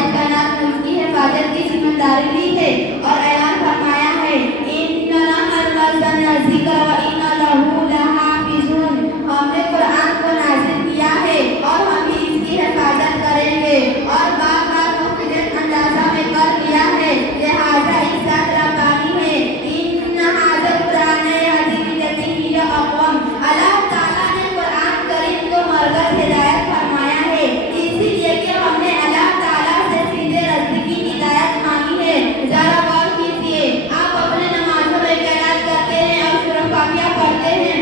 इस कायनात में उसकी हिफाजत की जिम्मेदारी ली है और ऐलान फरमाया है हमने कुरान को नाज़िल किया है और हम ही इसकी हिफाजत करेंगे और बार बार मुख्तलिफ अंदाज़ा में कर दिया है, लिहाजा इरशाद रब्बानी है अल्लाह ताला ने कुरान करीम को मरकज़ हिदायत फरमाया है, इसीलिए कि हमने अल्लाह ताला से सीधे रास्ते की हिदायत मांगी है। जरा गौर कीजिए, आप अपने नमाज़ों में क़िरात करते हैं और सूरह फातिहा पढ़ते हैं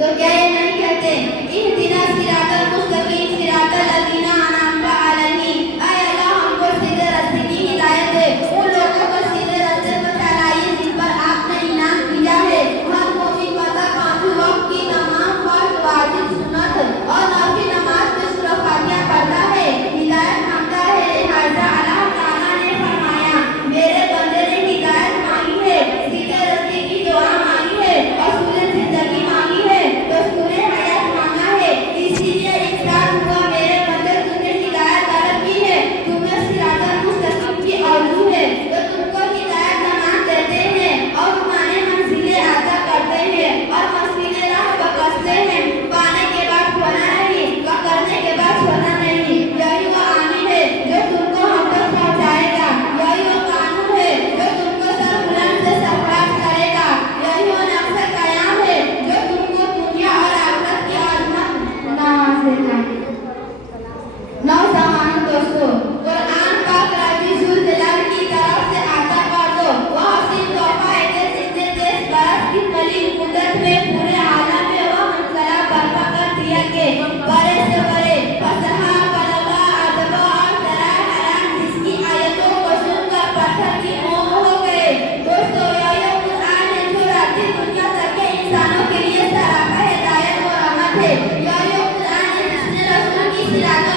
तो क्या ये नहीं कहते इहदिना सिरातल मुस्तकीम सिरातल लज़ीना अनअमता अलैहिम, ऐ अल्लाह हमको सीधे रास्ते की हिदायत दे, उन लोगों को सीधे रास्ते पर चलाइए जिन पर आपने इनाम दिया है। हर मोमिन पता पांचों वक्त की तमाम फर्ज वाजिब सुन्नत और नफिल नमाज में सूरह फातिहा पढ़ता है, हिदायत मांगता है, लिहाजा अल्लाह ताला ने फरमाया मेरे बंदे ने हिदायत मांगी है, सीधे रास्ते की दुआ मांगी है और सूरह जिंदगी मांगी है तो सूरह हयात मांगा है, इसीलिए इरशाद हुआ मेरे बंदे तुमने हिदायत तलब की है, तुम्हें सिरातल मुस्तकीम की आरज़ू है तो तुमको हिदायत नमाज देते हैं और तुम्हारे मंजिलें अता करते हैं और मसीले राह बकसते हैं, पाने के बाद खोना नहीं, पकड़ने के बाद छोड़ना नहीं। यही वो आमीन है जो तुमको हम तक पहुंचाएगा, यही वो कानून है जो तुमको सर बुलंद से सरफराज करेगा, यही वो नक्शे कयाम है जो तुमको दुनिया और आखिरत की आज़मत नवाज़ेगा। नौजवानों दोस्तों, कुरान पाक रज़ीक़ुल जलाल की तरफ से आता कर दो, वह हसीन तोहफा है जिसने 23 बरस की कलील मुद्दत में पूरे आलम में वह मंज़रा बर्पा कर दिया कि बड़े से बड़े फसहा बलगा अदबा और सराय हराम जिसकी आयतों को सुनकर पत्थर की मोम हो गए। दोस्तों, यह कुरान है जो राती दुनिया तक के इंसानों के लिए सरापा हिदायत और रहमत है। यह कुरान है जिसने रसूल की सिरात